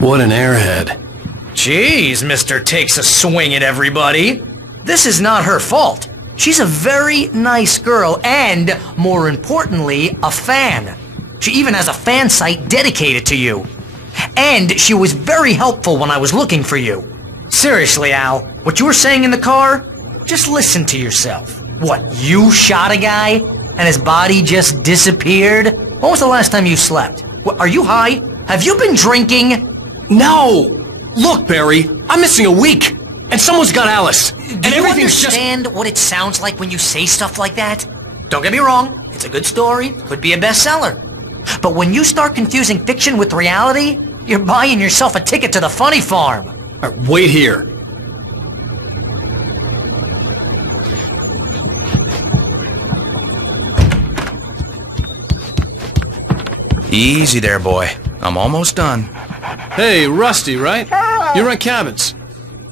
What an airhead. Jeez, Mr. Takes a Swing at Everybody. This is not her fault. She's a very nice girl and, more importantly, a fan. She even has a fan site dedicated to you. And she was very helpful when I was looking for you. Seriously, Al, what you were saying in the car? Just listen to yourself. What, you shot a guy and his body just disappeared? When was the last time you slept? What, are you high? Have you been drinking? No! Look, Barry, I'm missing a week, and someone's got Alice, and everything's just— Do you understand what it sounds like when you say stuff like that? Don't get me wrong, it's a good story, could be a bestseller. But when you start confusing fiction with reality, you're buying yourself a ticket to the funny farm. All right, wait here. Easy there, boy. I'm almost done. Hey, Rusty, right? You run cabins.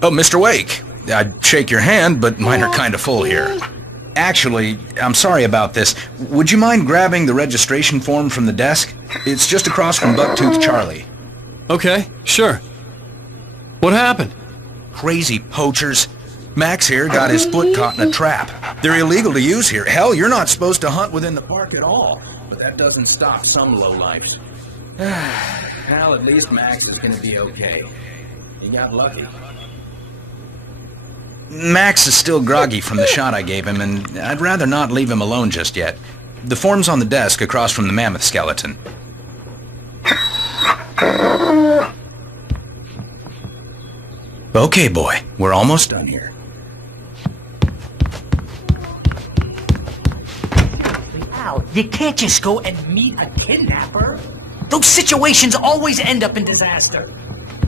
Oh, Mr. Wake. I'd shake your hand, but mine are kind of full here. Actually, I'm sorry about this. Would you mind grabbing the registration form from the desk? It's just across from Bucktooth Charlie. Okay, sure. What happened? Crazy poachers. Max here got his foot caught in a trap. They're illegal to use here. Hell, you're not supposed to hunt within the park at all. But that doesn't stop some lowlifes. Well, at least Max is going to be okay. He got lucky. Max is still groggy from the shot I gave him, and I'd rather not leave him alone just yet. The form's on the desk across from the mammoth skeleton. Okay, boy, we're almost done here. Al, you can't just go and meet a kidnapper. Those situations always end up in disaster.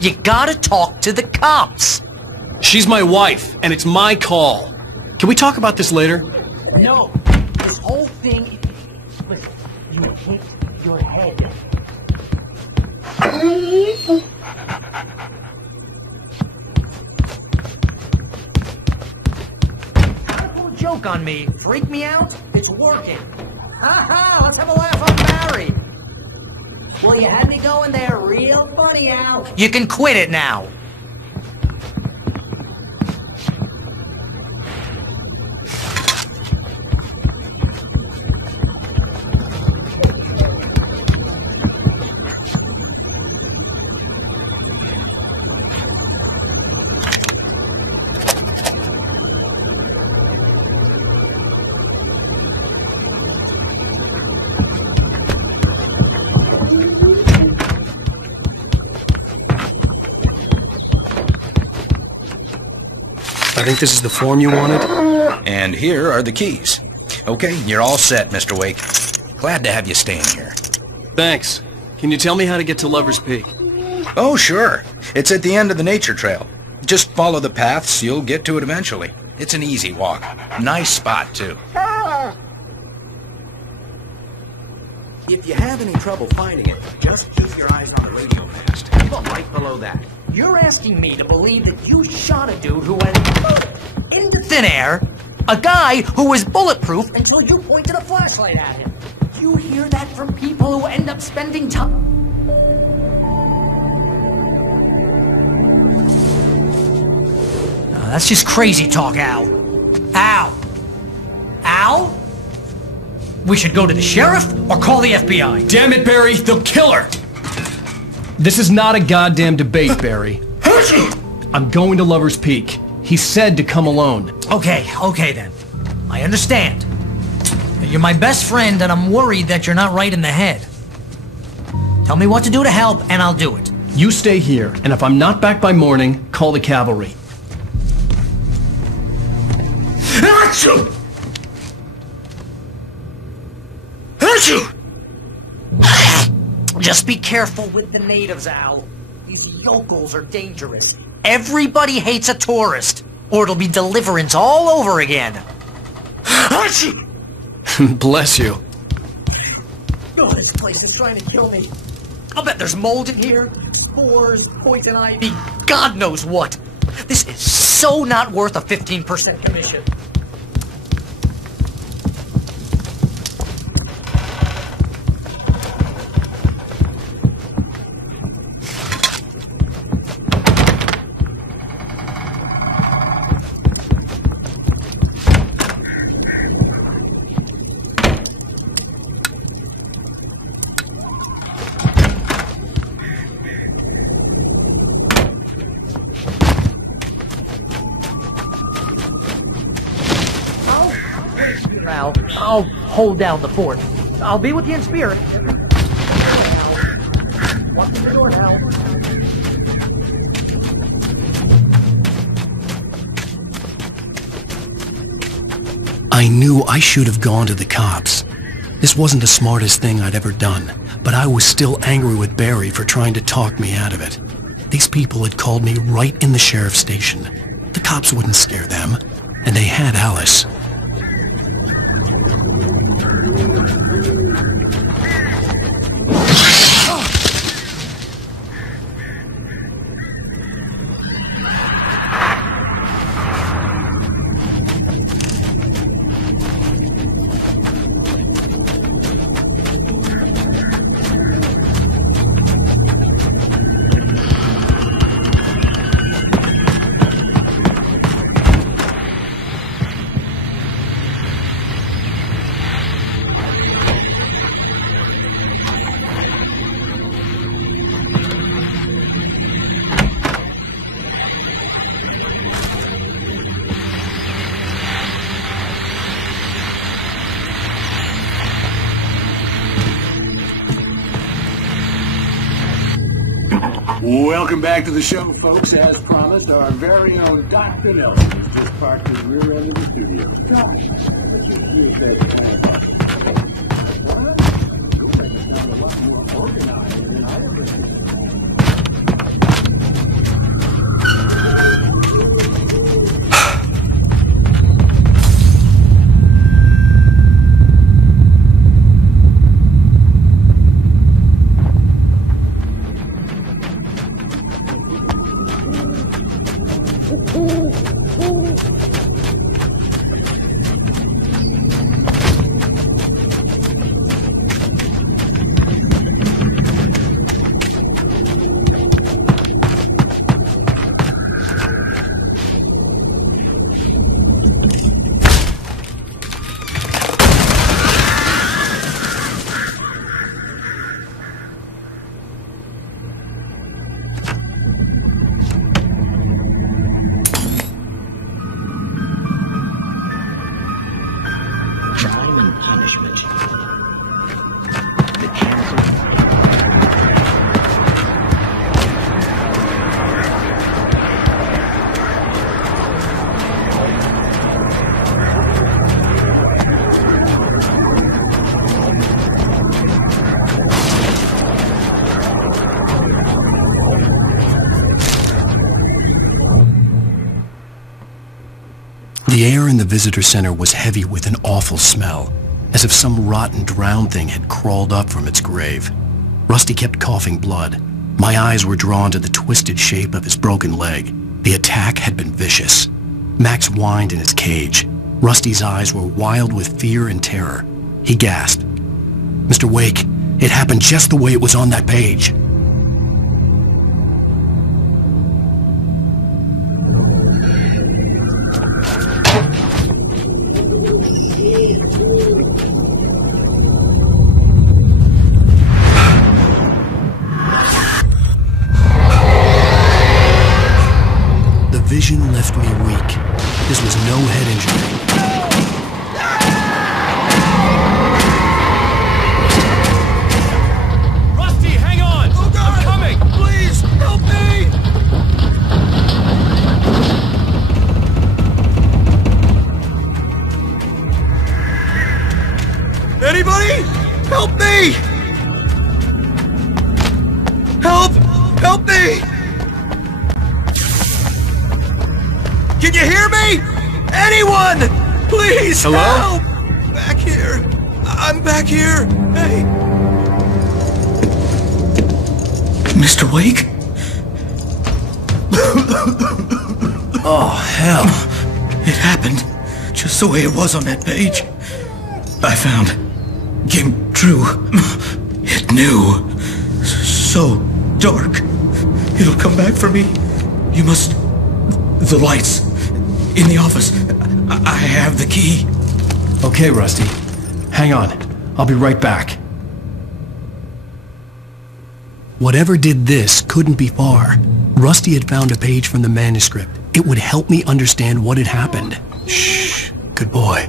You gotta talk to the cops. She's my wife, and it's my call. Can we talk about this later? No, this whole thing, listen, you hit your head. How to pull a joke on me? Freak me out? It's working. Ha-ha, let's have a laugh on Barry. Well, you had me going there real funny, Al. You can quit it now. I think this is the form you wanted. And here are the keys. Okay, you're all set, Mr. Wake. Glad to have you staying here. Thanks. Can you tell me how to get to Lover's Peak? Oh, sure. It's at the end of the nature trail. Just follow the paths, you'll get to it eventually. It's an easy walk. Nice spot, too. If you have any trouble finding it, just keep your eyes on the radio mast. Right below that. You're asking me to believe that you shot a dude who went into thin air, a guy who was bulletproof until you pointed a flashlight at him. You hear that from people who end up spending time. That's just crazy talk, Al. Al? Al? We should go to the sheriff or call the FBI. Damn it, Barry, they'll kill her! This is not a goddamn debate, Barry. I'm going to Lover's Peak. He said to come alone. Okay then. I understand. You're my best friend, and I'm worried that you're not right in the head. Tell me what to do to help, and I'll do it. You stay here, and if I'm not back by morning, call the cavalry. Achoo! Achoo! Just be careful with the natives, Al. These yokels are dangerous. Everybody hates a tourist, or it'll be deliverance all over again. Achoo! Bless you. Oh, this place is trying to kill me. I'll bet there's mold in here, spores, poison ivy, God knows what. This is so not worth a 15% commission. now. I'll hold down the fort. I'll be with you in spirit. What's the door now? I knew I should have gone to the cops. This wasn't the smartest thing I'd ever done, but I was still angry with Barry for trying to talk me out of it. These people had called me right in the sheriff's station. The cops wouldn't scare them, and they had Alice. Welcome back to the show, folks. As promised, our very own Dr. Nelson has just parked his rear end of the studio. The air in the visitor center was heavy with an awful smell, as if some rotten drowned thing had crawled up from its grave. Rusty kept coughing blood. My eyes were drawn to the twisted shape of his broken leg. The attack had been vicious. Max whined in his cage. Rusty's eyes were wild with fear and terror. He gasped, "Mr. Wake, it happened just the way it was on that page." The vision left me weak. This was no head injury. Rusty, hang on! Oh God! I'm coming! Please, help me! Anybody? Help me! Help! Help me! Can you hear me? Anyone! Please, Hello? help! Back here. I'm back here. Hey. Mr. Wake? Oh, hell. It happened just the way it was on that page. I found. Came true. It knew. So dark. It'll come back for me. You must... The lights. In the office. I have the key. Okay, Rusty. Hang on. I'll be right back. Whatever did this couldn't be far. Rusty had found a page from the manuscript. It would help me understand what had happened. Shh. Good boy.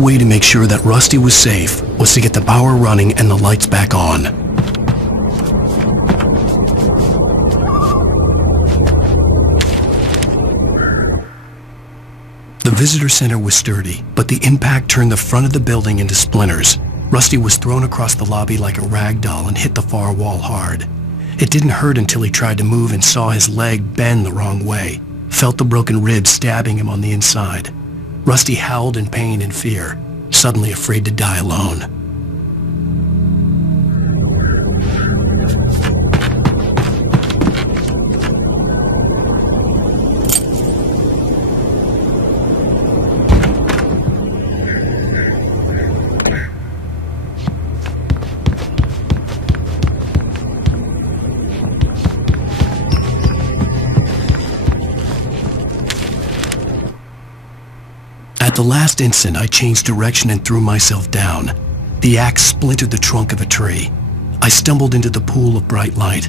way to make sure that Rusty was safe was to get the power running and the lights back on. The visitor center was sturdy, but the impact turned the front of the building into splinters. Rusty was thrown across the lobby like a rag doll and hit the far wall hard. It didn't hurt until he tried to move and saw his leg bend the wrong way, felt the broken ribs stabbing him on the inside. Rusty howled in pain and fear, suddenly afraid to die alone. At the last instant, I changed direction and threw myself down. The axe splintered the trunk of a tree. I stumbled into the pool of bright light.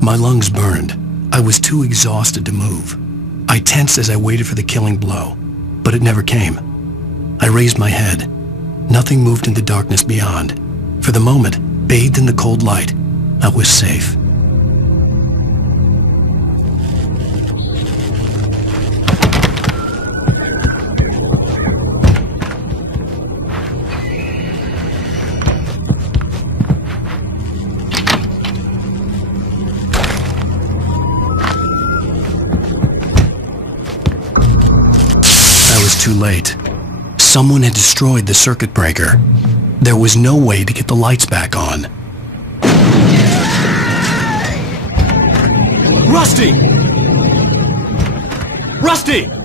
My lungs burned. I was too exhausted to move. I tensed as I waited for the killing blow, but it never came. I raised my head. Nothing moved in the darkness beyond. For the moment, bathed in the cold light, I was safe. Too late. Someone had destroyed the circuit breaker. There was no way to get the lights back on. Rusty! Rusty!